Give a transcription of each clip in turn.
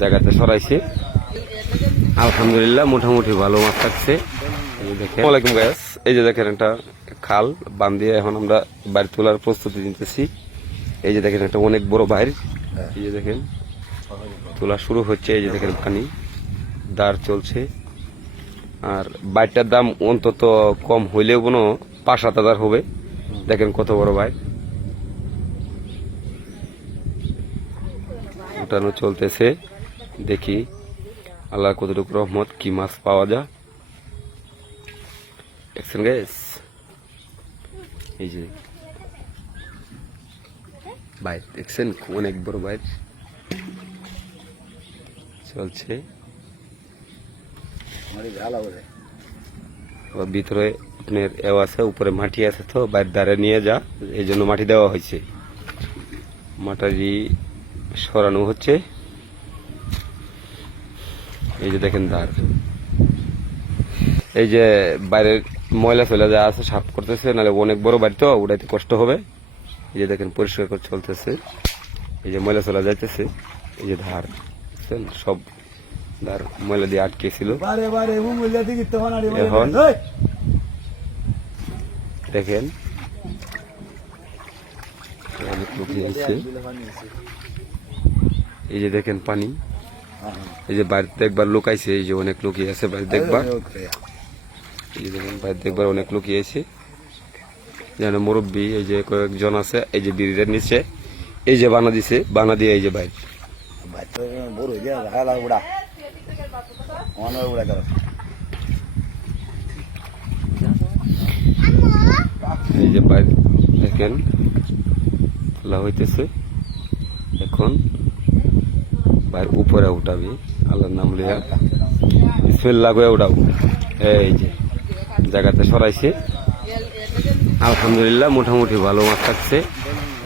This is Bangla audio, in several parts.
জায়গাতে সরাইছে। আলহামদুলিল্লাহ মোটামুটি ভালো মাছ থাকছে। আসসালামু আলাইকুম গাইস, এই যে দেখেন একটা খাল বান দিয়ে এখন আমরা বাইরে তোলার প্রস্তুতি নিতেছি। এই যে দেখেন একটা অনেক বড় বাইর, এই যে দেখেন তোলা শুরু হচ্ছে। এই যে দেখেন পানি দাঁড় চলছে। আর বাইরটার দাম অন্তত কম হইলেও কোনো 5-7 হাজার হবে। দেখেন কত বড় বাইর, উঠানো চলতেছে। দেখি আল্লাহ কতটুকু রহমত, কি মাছ পাওয়া যায়। দেখছেন গাইস, এই যে বাইর দেখছেন, অনেক বড় বাইর চলছে। আবার ভিতরে আপনার এও আছে, উপরে মাটি আছে, তো বাইর ধারে নিয়ে যা, এই জন্য মাটি দেওয়া হয়েছে। মাটি সরানো হচ্ছে। এই যে দেখেন ধার, এই যে বাইরের ময়লা ফেলা যা আছে সাফ করতেছে, নাহলে অনেক বড় বাড়ি তো উঠাইতে কষ্ট হবে। এই যে দেখেন পরিষ্কার করে চলতেছে। এই যে ময়লা চলা যাইতেছে, এই যে ধার বুঝছেন, সব ধার ময়লা দিয়ে আটকে ছিল। এখন দেখেন অনেক লোক এসেছে। এই যে দেখেন পানি, এই যে বাড়িতে একবার লোক আইছে, এই যে অনেক লোকই আছে বাড়িতে দেখবার। এই যে দেখেন বাড়িতে দেখবার অনেক লোকই আছে, যেন মুরব্বী এই যে কয়েকজন আছে। এই যে বিড়িটার নিচে এই যে বানা দিছে, বানা দিয়ে এই যে বাইর এই যে বাইর দেখেন খোলা হইতেছে। এখন বাইর উপরে উঠাবি আল্লাহর নাম লিয়া, বিসমিল্লাহ করে উঠাবো। এই যে জায়গাতে সরাইছে। আলহামদুলিল্লাহ মোটামুটি ভালো মাছ থাকছে।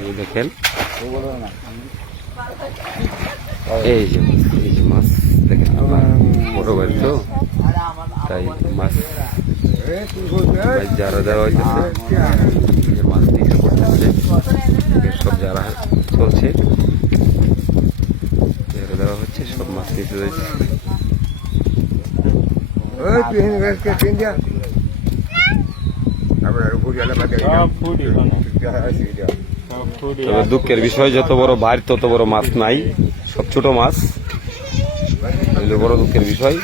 এই দেখেন এই যে মাছ দেখেন, বড় বাড়ি তো তাই মাছ যারা দেওয়া হইতেছে, মাছ নিচে পড়তেছে, সব যারা চলছে দেওয়া হচ্ছে, সব মাছ নিচে যাচ্ছে। তবে দুঃখের বিষয়, যত বড় ভাই তত বড় মাছ নাই, সব ছোট মাছ। বড় দুঃখের বিষয়,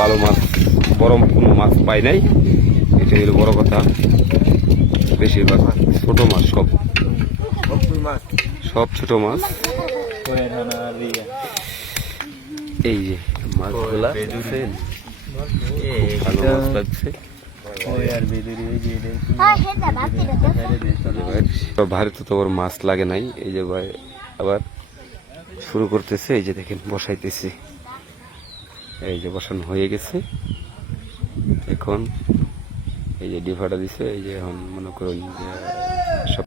ভালো মাছ বড় কোনো মাছ পাই নাই, এটাই হলো বড় কথা। বেশিরভাগ ছোট মাছ, সব ছোট মাছ। এই যে মাছগুলা দেখছেন, ভালো মাছ লাগছে। ভারী তত বড় মাছ লাগে নাই। এই যে ভাই আবার শুরু করতেছে। এই যে দেখেন বসাইতেছে, এই যে বসানো হয়ে গেছে। এখন এই যে ডিভাটা দিছে, এই যে এখন মনে করুন যে